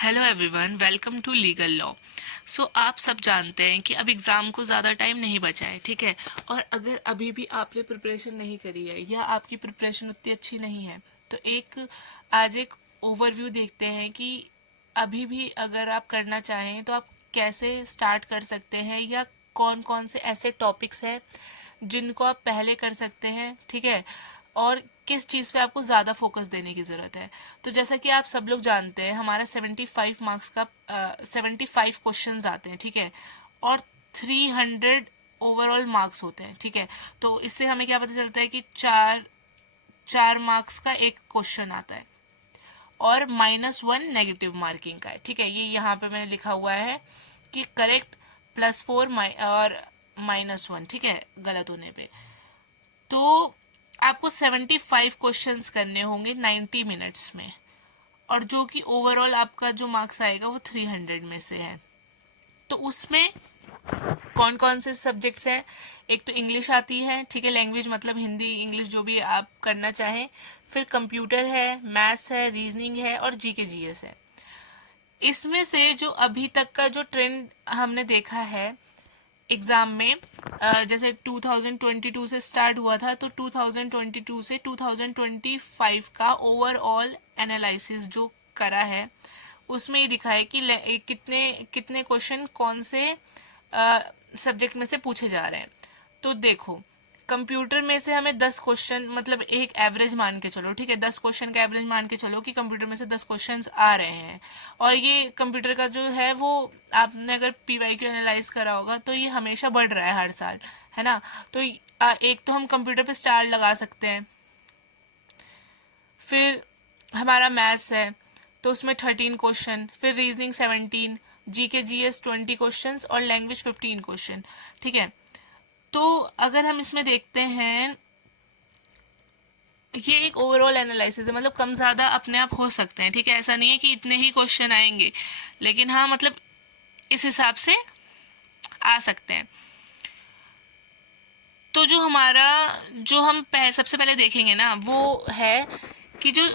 Hello everyone, welcome to legal law. So आप सब जानते हैं कि अब एग्ज़ाम को ज़्यादा टाइम नहीं बचा है, ठीक है। और अगर अभी भी आपने प्रिपरेशन नहीं करी है या आपकी प्रिपरेशन उतनी अच्छी नहीं है तो आज एक ओवरव्यू देखते हैं कि अभी भी अगर आप करना चाहें तो आप कैसे स्टार्ट कर सकते हैं या कौन कौन से ऐसे टॉपिक्स हैं जिनको आप पहले कर सकते हैं, ठीक है। और किस चीज़ पे आपको ज़्यादा फोकस देने की ज़रूरत है। तो जैसा कि आप सब लोग जानते हैं हमारा 75 मार्क्स का 75 क्वेश्चंस आते हैं, ठीक है। और 300 ओवरऑल मार्क्स होते हैं, ठीक है। तो इससे हमें क्या पता चलता है कि चार चार मार्क्स का एक क्वेश्चन आता है और -1 नेगेटिव मार्किंग का है, ठीक है। ये यहाँ पे मैंने लिखा हुआ है कि करेक्ट +4 और -1, ठीक है, गलत होने पे। तो आपको 75 क्वेश्चंस करने होंगे 90 मिनट्स में, और जो कि ओवरऑल आपका जो मार्क्स आएगा वो 300 में से है। तो उसमें कौन कौन से सब्जेक्ट्स हैं? एक तो इंग्लिश आती है, ठीक है, लैंग्वेज मतलब हिंदी इंग्लिश जो भी आप करना चाहें। फिर कंप्यूटर है, मैथ्स है, रीजनिंग है और जीके जीएस है। इसमें से जो अभी तक का जो ट्रेंड हमने देखा है एग्ज़ाम में, जैसे 2022 से स्टार्ट हुआ था तो 2022 से 2025 का ओवरऑल एनालिसिस जो करा है उसमें ये दिखा है कि कितने कितने क्वेश्चन कौन से सब्जेक्ट में से पूछे जा रहे हैं। तो देखो, कंप्यूटर में से हमें 10 क्वेश्चन, मतलब एक एवरेज मान के चलो, ठीक है, 10 क्वेश्चन का एवरेज मान के चलो कि कंप्यूटर में से 10 क्वेश्चंस आ रहे हैं। और ये कंप्यूटर का जो है वो आपने अगर पीवाईक्यू एनालाइज करा होगा तो ये हमेशा बढ़ रहा है हर साल, है ना। तो एक तो हम कंप्यूटर पे स्टार लगा सकते हैं। फिर हमारा मैथ्स है तो उसमें 13 क्वेश्चन, फिर रीजनिंग 17, जीके जीएस 20 क्वेश्चन और लैंग्वेज 15 क्वेश्चन, ठीक है। तो अगर हम इसमें देखते हैं, ये एक ओवरऑल एनालिसिस है, मतलब कम ज़्यादा अपने आप हो सकते हैं, ठीक है। ऐसा नहीं है कि इतने ही क्वेश्चन आएंगे, लेकिन हाँ मतलब इस हिसाब से आ सकते हैं। तो जो हमारा जो हम सबसे पहले देखेंगे ना वो है कि जो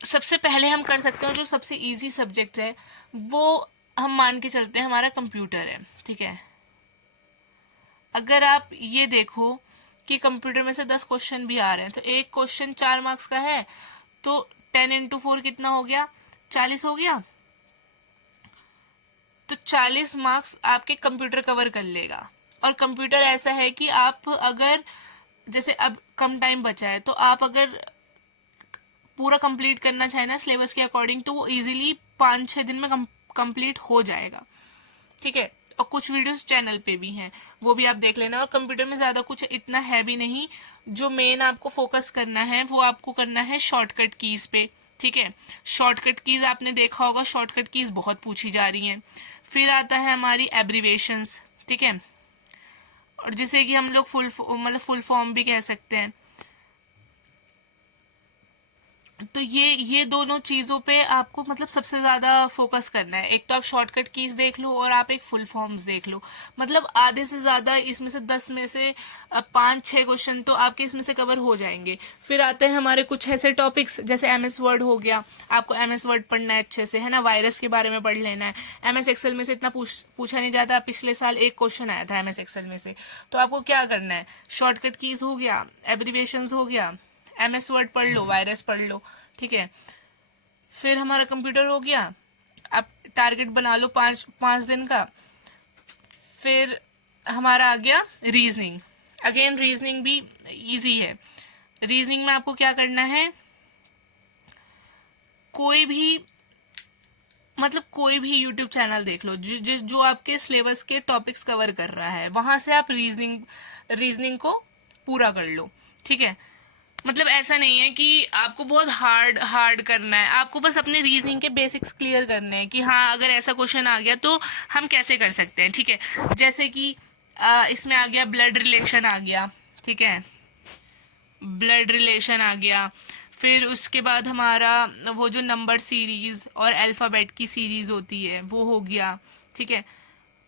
सबसे पहले हम कर सकते हैं, जो सबसे इजी सब्जेक्ट है वो हम मान के चलते हैं हमारा कंप्यूटर है, ठीक है। अगर आप ये देखो कि कंप्यूटर में से 10 क्वेश्चन भी आ रहे हैं तो एक क्वेश्चन 4 मार्क्स का है, तो 10 × 4 कितना हो गया? 40 हो गया। तो 40 मार्क्स आपके कंप्यूटर कवर कर लेगा। और कंप्यूटर ऐसा है कि आप अगर, जैसे अब कम टाइम बचा है तो आप अगर पूरा कंप्लीट करना चाहें ना सिलेबस के अकॉर्डिंग तो वो इजीली 5-6 दिन में कंप्लीट हो जाएगा, ठीक है। और कुछ वीडियोस चैनल पे भी हैं, वो भी आप देख लेना। और कंप्यूटर में ज़्यादा कुछ इतना है भी नहीं। जो मेन आपको फोकस करना है वो आपको करना है शॉर्टकट कीज़ पे, ठीक है। शॉर्टकट कीज़ आपने देखा होगा, शॉर्टकट कीज़ बहुत पूछी जा रही हैं। फिर आता है हमारी एब्रीवेशंस, ठीक है, और जिसे कि हम लोग फुल फॉर्म भी कह सकते हैं। तो ये दोनों चीज़ों पे आपको मतलब सबसे ज़्यादा फोकस करना है। एक तो आप शॉर्टकट कीज देख लो और आप एक फुल फॉर्म्स देख लो। मतलब आधे से ज़्यादा इसमें से 10 में से 5-6 क्वेश्चन तो आपके इसमें से कवर हो जाएंगे। फिर आते हैं हमारे कुछ ऐसे टॉपिक्स जैसे MS वर्ड हो गया, आपको MS वर्ड पढ़ना है अच्छे से, है ना। वायरस के बारे में पढ़ लेना है। MS एक्सेल में से इतना पूछा नहीं जाता। पिछले साल एक क्वेश्चन आया था MS एक्सेल में से। तो आपको क्या करना है, शॉर्टकट कीज हो गया, एब्रीविएशंस हो गया, MS वर्ड पढ़ लो, वायरस पढ़ लो, ठीक है। फिर हमारा कंप्यूटर हो गया। आप टारगेट बना लो 5 दिन का। फिर हमारा आ गया रीजनिंग। अगेन रीजनिंग भी इजी है। रीजनिंग में आपको क्या करना है, कोई भी मतलब कोई भी यूट्यूब चैनल देख लो जो आपके सिलेबस के टॉपिक्स कवर कर रहा है, वहां से आप रीजनिंग को पूरा कर लो, ठीक है। मतलब ऐसा नहीं है कि आपको बहुत हार्ड हार्ड करना है, आपको बस अपने रीजनिंग के बेसिक्स क्लियर करने हैं कि हाँ अगर ऐसा क्वेश्चन आ गया तो हम कैसे कर सकते हैं, ठीक है। जैसे कि इसमें आ गया ब्लड रिलेशन आ गया, ठीक है, ब्लड रिलेशन आ गया। फिर उसके बाद हमारा वो जो नंबर सीरीज और अल्फ़ाबेट की सीरीज होती है वो हो गया, ठीक है।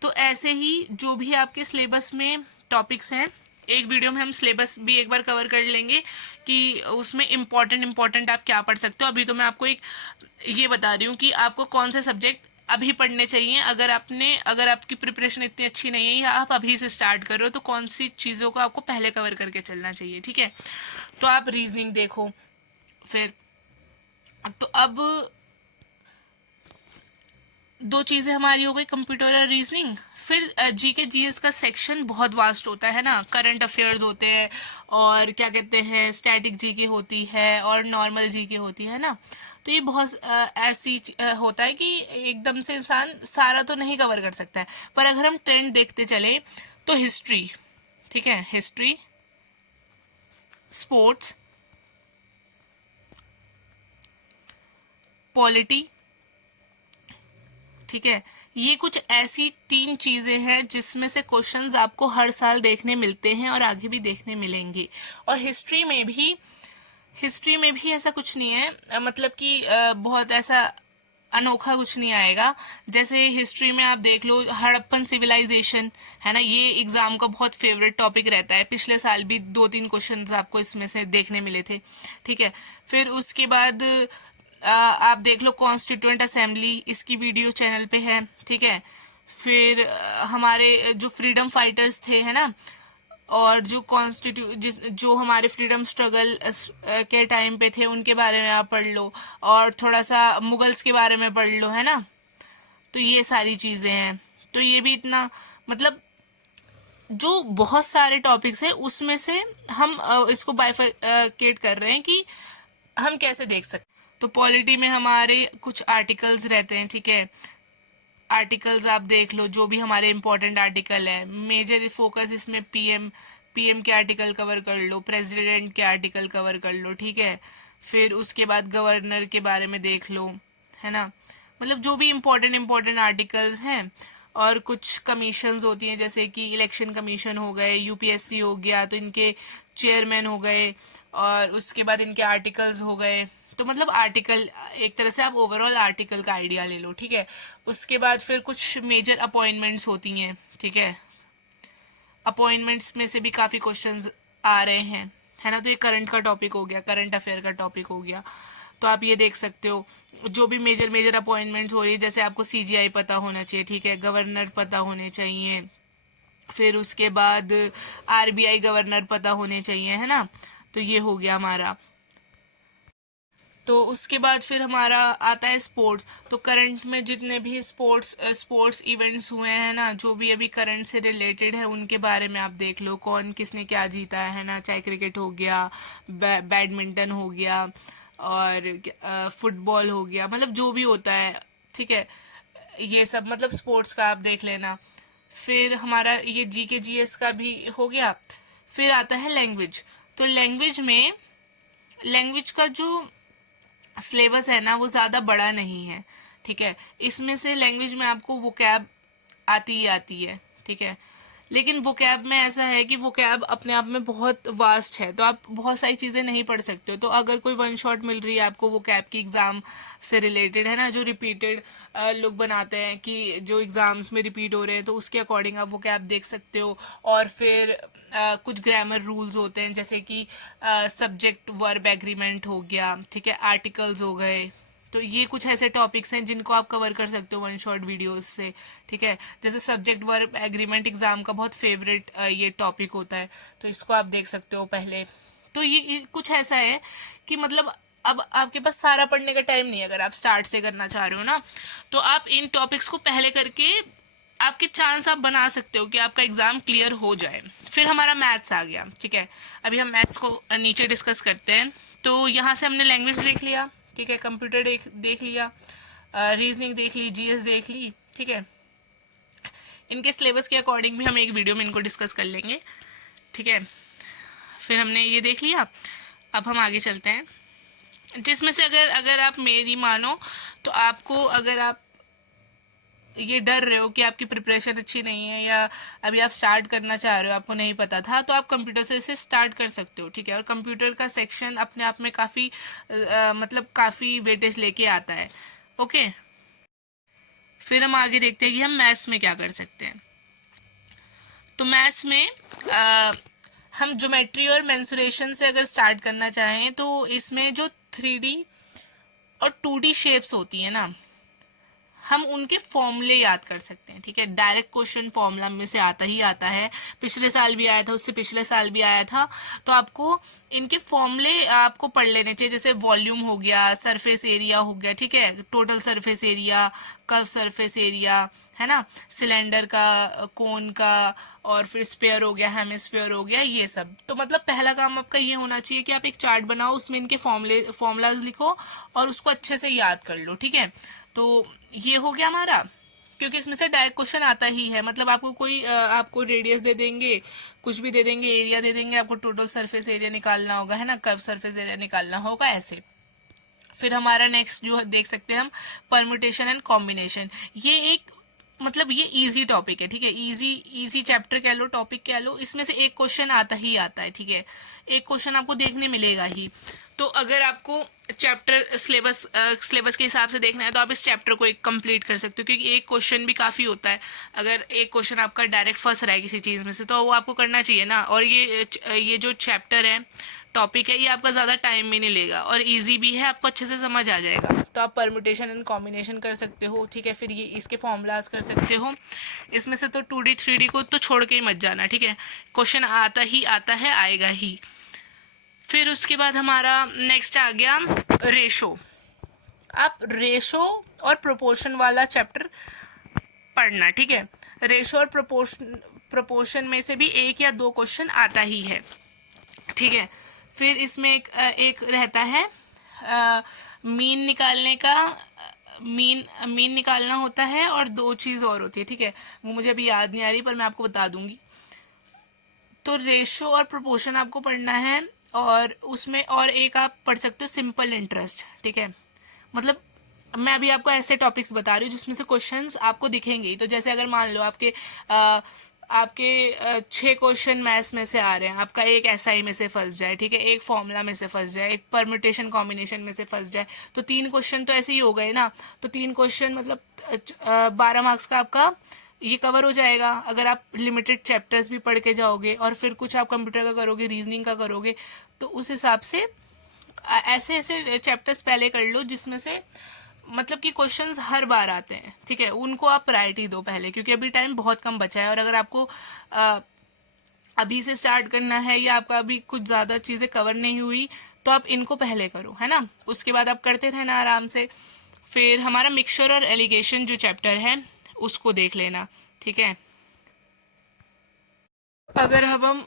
तो ऐसे ही जो भी आपके सिलेबस में टॉपिक्स हैं, एक वीडियो में हम सिलेबस भी एक बार कवर कर लेंगे कि उसमें इम्पॉर्टेंट आप क्या पढ़ सकते हो। अभी तो मैं आपको एक ये बता रही हूँ कि आपको कौन से सब्जेक्ट अभी पढ़ने चाहिए। अगर आपकी प्रिपरेशन इतनी अच्छी नहीं है या आप अभी से स्टार्ट कर रहे हो तो कौन सी चीज़ों को आपको पहले कवर करके चलना चाहिए, ठीक है। तो आप रीजनिंग देखो। फिर तो अब दो चीज़ें हमारी हो गई, कंप्यूटर और रीजनिंग। फिर जीके जीएस का सेक्शन बहुत वास्ट होता है ना, करंट अफेयर्स होते हैं और क्या कहते हैं स्टैटिक जीके होती है और नॉर्मल जीके होती है ना। तो ये बहुत होता है कि एकदम से इंसान सारा तो नहीं कवर कर सकता है। पर अगर हम ट्रेंड देखते चले तो हिस्ट्री, ठीक है, हिस्ट्री, स्पोर्ट्स, पॉलिटी, ठीक है, ये कुछ ऐसी 3 चीजें हैं जिसमें से क्वेश्चंस आपको हर साल देखने मिलते हैं और आगे भी देखने मिलेंगे। और हिस्ट्री में भी ऐसा कुछ नहीं है, मतलब कि बहुत ऐसा अनोखा कुछ नहीं आएगा। जैसे हिस्ट्री में आप देख लो हड़प्पन सिविलाइजेशन है ना, ये एग्जाम का बहुत फेवरेट टॉपिक रहता है। पिछले साल भी 2-3 क्वेश्चंस आपको इसमें से देखने मिले थे, ठीक है। फिर उसके बाद आप देख लो कॉन्स्टिट्यूएंट असेंबली, इसकी वीडियो चैनल पे है, ठीक है। फिर हमारे जो फ्रीडम फाइटर्स थे है ना, और जो हमारे फ्रीडम स्ट्रगल के टाइम पे थे उनके बारे में आप पढ़ लो, और थोड़ा सा मुगल्स के बारे में पढ़ लो, है ना। तो ये सारी चीजें हैं। तो ये भी इतना, मतलब जो बहुत सारे टॉपिक्स हैं उसमें से हम इसको बाइफरकेट कर रहे हैं कि हम कैसे देख सकते। तो पॉलिटी में हमारे कुछ आर्टिकल्स रहते हैं, ठीक है। आर्टिकल्स आप देख लो, जो भी हमारे इंपॉर्टेंट आर्टिकल है, मेजर फोकस इसमें पीएम के आर्टिकल कवर कर लो, प्रेसिडेंट के आर्टिकल कवर कर लो, ठीक है। फिर उसके बाद गवर्नर के बारे में देख लो, है ना। मतलब जो भी इम्पोर्टेंट आर्टिकल्स हैं। और कुछ कमीशंस होती हैं, जैसे कि इलेक्शन कमीशन हो गए, यूपीएससी हो गया, तो इनके चेयरमैन हो गए, और उसके बाद इनके आर्टिकल्स हो गए। तो मतलब आर्टिकल, एक तरह से आप ओवरऑल आर्टिकल का आइडिया ले लो, ठीक है। उसके बाद फिर कुछ मेजर अपॉइंटमेंट्स होती हैं, ठीक है। अपॉइंटमेंट्स में से भी काफ़ी क्वेश्चंस आ रहे हैं, है ना। तो ये करंट का टॉपिक हो गया, करंट अफेयर का टॉपिक हो गया। तो आप ये देख सकते हो जो भी मेजर अपॉइंटमेंट्स हो रही है, जैसे आपको सीजीआई पता होना चाहिए, ठीक है, गवर्नर पता होने चाहिए। फिर उसके बाद आरबीआई गवर्नर पता होने चाहिए, है ना। तो ये हो गया हमारा। तो उसके बाद फिर हमारा आता है स्पोर्ट्स। तो करंट में जितने भी स्पोर्ट्स इवेंट्स हुए हैं ना, जो भी अभी करंट से रिलेटेड है उनके बारे में आप देख लो, कौन किसने क्या जीता है ना। चाहे क्रिकेट हो गया, बैडमिंटन हो गया, और फुटबॉल हो गया, मतलब जो भी होता है, ठीक है। ये सब मतलब स्पोर्ट्स का आप देख लेना। फिर हमारा ये जीके जीएस का भी हो गया। फिर आता है लैंग्वेज। तो लैंग्वेज का जो सिलेबस है ना वो ज़्यादा बड़ा नहीं है, ठीक है। इसमें से लैंग्वेज में आपको वोकैब आती ही आती है, ठीक है। लेकिन वोकैब में ऐसा है कि वोकैब अपने आप में बहुत वास्ट है, तो आप बहुत सारी चीज़ें नहीं पढ़ सकते हो। तो अगर कोई वन शॉट मिल रही है आपको वोकैब की एग्ज़ाम से रिलेटेड, है ना, जो रिपीटेड लोग बनाते हैं कि जो एग्ज़ाम्स में रिपीट हो रहे हैं, तो उसके अकॉर्डिंग आप वोकैब देख सकते हो। और फिर कुछ ग्रामर रूल्स होते हैं, जैसे कि सब्जेक्ट वर्ब एग्रीमेंट हो गया, ठीक है, आर्टिकल्स हो गए। तो ये कुछ ऐसे टॉपिक्स हैं जिनको आप कवर कर सकते हो वन शॉट वीडियोस से, ठीक है। जैसे सब्जेक्ट वर्ब एग्रीमेंट एग्जाम का बहुत फेवरेट ये टॉपिक होता है, तो इसको आप देख सकते हो पहले। तो ये कुछ ऐसा है कि मतलब अब आपके पास सारा पढ़ने का टाइम नहीं है। अगर आप स्टार्ट से करना चाह रहे हो ना, तो आप इन टॉपिक्स को पहले करके आपके चांस आप बना सकते हो कि आपका एग्जाम क्लियर हो जाए। फिर हमारा मैथ्स आ गया, ठीक है। अभी हम मैथ्स को नीचे डिस्कस करते हैं। तो यहाँ से हमने लैंग्वेज देख लिया, ठीक है, कंप्यूटर देख लिया, रीजनिंग देख ली, जीएस देख ली, ठीक है। इनके सिलेबस के अकॉर्डिंग भी हम एक वीडियो में इनको डिस्कस कर लेंगे, ठीक है। फिर हमने ये देख लिया। अब हम आगे चलते हैं, जिसमें से अगर अगर आप मेरी मानो तो आपको, अगर आप ये डर रहे हो कि आपकी प्रिपरेशन अच्छी नहीं है या अभी आप स्टार्ट करना चाह रहे हो, आपको नहीं पता था, तो आप कंप्यूटर से इसे स्टार्ट कर सकते हो, ठीक है। और कंप्यूटर का सेक्शन अपने आप में काफ़ी मतलब काफ़ी वेटेज लेके आता है, ओके। फिर हम आगे देखते हैं कि हम मैथ्स में क्या कर सकते हैं। तो मैथ्स में हम ज्योमेट्री और मेंसुरेशन से अगर स्टार्ट करना चाहें तो इसमें जो 3D और 2D शेप्स होती है ना, हम उनके फॉर्मूले याद कर सकते हैं। ठीक है, डायरेक्ट क्वेश्चन फॉर्मूला में से आता ही आता है, पिछले साल भी आया था, उससे पिछले साल भी आया था। तो आपको इनके फॉर्मूले आपको पढ़ लेने चाहिए, जैसे वॉल्यूम हो गया, सरफेस एरिया हो गया, ठीक है, total surface area, curve surface area, है ना, सिलेंडर का, कोन का, और फिर स्फीयर हो गया, हेमिस्फीयर हो गया, ये सब। तो मतलब पहला काम आपका ये होना चाहिए कि आप एक चार्ट बनाओ, उसमें इनके फॉर्मूलाज लिखो और उसको अच्छे से याद कर लो। ठीक है, तो ये हो गया हमारा, क्योंकि इसमें से डायरेक्ट क्वेश्चन आता ही है। मतलब आपको कोई आपको रेडियस दे देंगे, कुछ भी दे देंगे, एरिया दे देंगे, आपको टोटल सरफेस एरिया निकालना होगा, है ना, कर्व सरफेस एरिया निकालना होगा, ऐसे। फिर हमारा नेक्स्ट जो देख सकते हैं हम, परम्यूटेशन एंड कॉम्बिनेशन। ये एक मतलब ये इजी टॉपिक है। ठीक है, इजी इजी चैप्टर कह लो, टॉपिक कह लो, इसमें से एक क्वेश्चन आता ही आता है। ठीक है, एक क्वेश्चन आपको देखने मिलेगा ही। तो अगर आपको चैप्टर सिलेबस के हिसाब से देखना है तो आप इस चैप्टर को एक कंप्लीट कर सकते हो, क्योंकि एक क्वेश्चन भी काफ़ी होता है। अगर एक क्वेश्चन आपका डायरेक्ट फंस रहा है किसी चीज़ में से, तो वो आपको करना चाहिए ना। और ये जो चैप्टर है, टॉपिक है, ये आपका ज़्यादा टाइम भी नहीं लेगा और इजी भी है, आपको अच्छे से समझ आ जाएगा। तो आप परम्यूटेशन एंड कॉम्बिनेशन कर सकते हो। ठीक है, फिर ये इसके फॉर्मूलाज कर सकते हो। इसमें से तो 2D 3D को तो छोड़ के ही मत जाना। ठीक है, क्वेश्चन आता ही आता है, आएगा ही। फिर उसके बाद हमारा नेक्स्ट आ गया रेशो। आप रेशो और प्रोपोर्शन वाला चैप्टर पढ़ना। ठीक है, रेशो और प्रोपोर्शन में से भी एक या दो क्वेश्चन आता ही है। ठीक है, फिर इसमें एक रहता है मीन निकालने का, मीन मीन निकालना होता है, और दो चीज़ और होती है। ठीक है, वो मुझे अभी याद नहीं आ रही, पर मैं आपको बता दूंगी। तो रेशो और प्रोपोर्शन आपको पढ़ना है, और उसमें और एक आप पढ़ सकते हो सिंपल इंटरेस्ट। ठीक है, मतलब मैं अभी आपको ऐसे टॉपिक्स बता रही हूँ जिसमें से क्वेश्चंस आपको दिखेंगे। तो जैसे अगर मान लो आपके 6 क्वेश्चन मैथ्स में से आ रहे हैं, आपका एक एसआई में से फंस जाए, ठीक है, एक फॉर्मूला में से फंस जाए, एक परम्यूटेशन कॉम्बिनेशन में से फंस जाए, तो 3 क्वेश्चन तो ऐसे ही हो गए ना। तो 3 क्वेश्चन मतलब 12 मार्क्स का आपका ये कवर हो जाएगा, अगर आप लिमिटेड चैप्टर्स भी पढ़ के जाओगे, और फिर कुछ आप कंप्यूटर का करोगे, रीजनिंग का करोगे, तो उस हिसाब से ऐसे ऐसे चैप्टर्स पहले कर लो जिसमें से मतलब कि क्वेश्चंस हर बार आते हैं। ठीक है, उनको आप प्रायोरिटी दो पहले, क्योंकि अभी टाइम बहुत कम बचा है। और अगर आपको अभी से स्टार्ट करना है, या आपका अभी कुछ ज़्यादा चीज़ें कवर नहीं हुई, तो आप इनको पहले करो, है ना, उसके बाद आप करते रहना आराम से। फिर हमारा मिक्सचर और एलिगेशन जो चैप्टर है, उसको देख लेना। ठीक है, अगर अब हम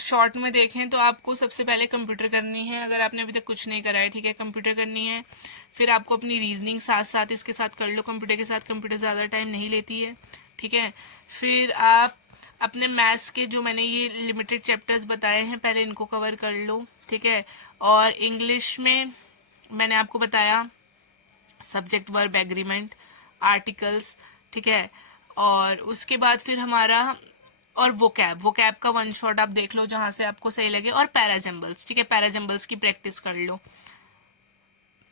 शॉर्ट में देखें तो आपको सबसे पहले कंप्यूटर करनी है, अगर आपने अभी तक कुछ नहीं करा है। ठीक है, कंप्यूटर करनी है। फिर आपको अपनी रीजनिंग साथ साथ इसके साथ कर लो, कंप्यूटर के साथ, कंप्यूटर ज़्यादा टाइम नहीं लेती है। ठीक है, फिर आप अपने मैथ्स के जो मैंने ये लिमिटेड चैप्टर्स बताए हैं, पहले इनको कवर कर लो। ठीक है, और इंग्लिश में मैंने आपको बताया सब्जेक्ट वर्ब एग्रीमेंट, आर्टिकल्स। ठीक है, और उसके बाद फिर हमारा और वोकैब का वन शॉट आप देख लो जहां से आपको सही लगे, और पैराजम्बल्स। ठीक है, पैराजम्बल्स की प्रैक्टिस कर लो।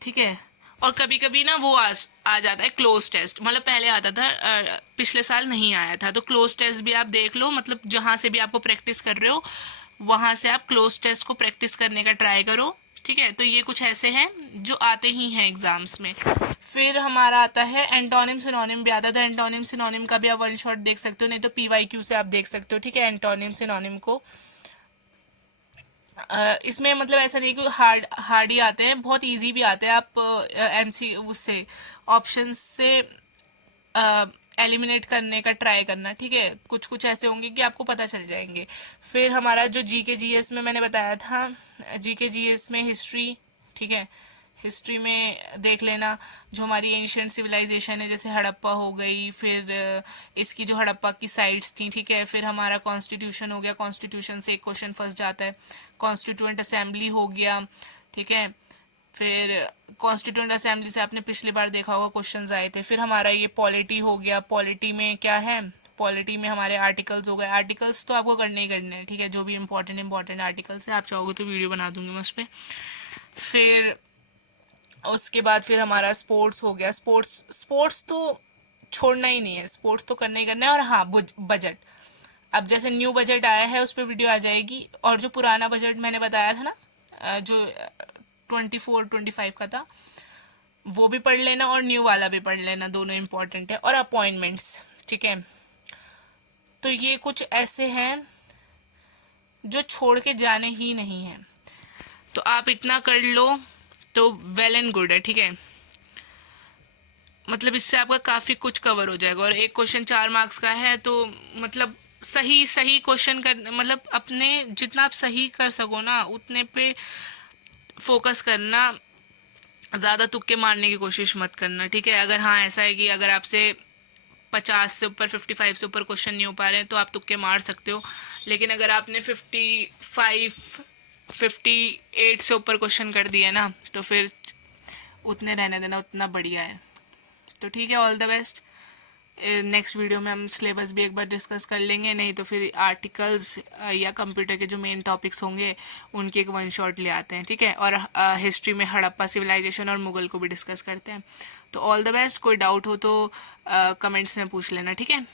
ठीक है, और कभी कभी ना वो आ जाता है क्लोज टेस्ट, मतलब पहले आता था, पिछले साल नहीं आया था, तो क्लोज टेस्ट भी आप देख लो, मतलब जहां से भी आपको प्रैक्टिस कर रहे हो वहां से आप क्लोज टेस्ट को प्रैक्टिस करने का ट्राई करो। ठीक है, तो ये कुछ ऐसे हैं जो आते ही हैं एग्जाम्स में। फिर हमारा आता है एंटोनिम सिनोनिम भी आता है, तो एंटोनिम सिनोनिम का भी आप वन शॉट देख सकते हो, नहीं तो पीवाईक्यू से आप देख सकते हो। ठीक है, एंटोनिम सिनोनिम को इसमें मतलब ऐसा नहीं कि हार्ड हार्ड ही आते हैं, बहुत इजी भी आते हैं। आप एमसी उससे ऑप्शन से एलिमिनेट करने का ट्राई करना। ठीक है, कुछ कुछ ऐसे होंगे कि आपको पता चल जाएंगे। फिर हमारा जो जीके जीएस में मैंने बताया था, जीके जीएस में हिस्ट्री। ठीक है, हिस्ट्री में देख लेना जो हमारी एंशियंट सिविलाइजेशन है, जैसे हड़प्पा हो गई, फिर इसकी जो हड़प्पा की साइट्स थी। ठीक है, फिर हमारा कॉन्स्टिट्यूशन हो गया, कॉन्स्टिट्यूशन से एक क्वेश्चन फंस जाता है, कॉन्स्टिट्यूएंट असेंबली हो गया। ठीक है, फिर कॉन्स्टिट्यूएंट असेंबली से आपने पिछली बार देखा होगा क्वेश्चंस आए थे। फिर हमारा ये पॉलिटी हो गया, पॉलिटी में क्या है, पॉलिटी में हमारे आर्टिकल्स हो गए। आर्टिकल्स तो आपको करने ही करने हैं। ठीक है, जो भी इंपॉर्टेंट आर्टिकल्स है, आप चाहोगे तो वीडियो बना दूंगी मैं उस पर। फिर उसके बाद फिर हमारा स्पोर्ट्स हो गया। स्पोर्ट्स स्पोर्ट्स तो छोड़ना ही नहीं है, स्पोर्ट्स तो करना ही करना है। और हाँ, बजट अब जैसे न्यू बजट आया है उस पर वीडियो आ जाएगी, और जो पुराना बजट मैंने बताया था ना, जो 24-25 का था, वो भी पढ़ लेना और न्यू वाला भी पढ़ लेना, दोनों इम्पोर्टेंट है। और अपॉइंटमेंट्स, ठीक है। तो ये कुछ ऐसे हैं जो छोड़ के जाने ही नहीं हैं। तो आप इतना कर लो तो वेल एंड गुड है, ठीक है। मतलब इससे आपका काफ़ी कुछ कवर हो जाएगा। और एक क्वेश्चन 4 मार्क्स का है, तो मतलब सही सही क्वेश्चन कर, मतलब अपने जितना आप सही कर सको ना उतने पे फोकस करना, ज़्यादा तुक्के मारने की कोशिश मत करना, ठीक है। अगर हाँ ऐसा है कि अगर आपसे 50 से ऊपर, 55 से ऊपर क्वेश्चन नहीं हो पा रहे हैं तो आप तुक्के मार सकते हो। लेकिन अगर आपने 55, 58 से ऊपर क्वेश्चन कर दिया ना, तो फिर उतने रहने देना, उतना बढ़िया है। तो ठीक है, all the best. Next video में हम सिलेबस भी एक बार डिस्कस कर लेंगे, नहीं तो फिर आर्टिकल्स या कंप्यूटर के जो मेन टॉपिक्स होंगे उनकी एक वन शॉट ले आते हैं, ठीक है। और हिस्ट्री में हड़प्पा सिविलाइजेशन और मुगल को भी डिस्कस करते हैं। तो ऑल द बेस्ट। कोई डाउट हो तो कमेंट्स में पूछ लेना, ठीक है।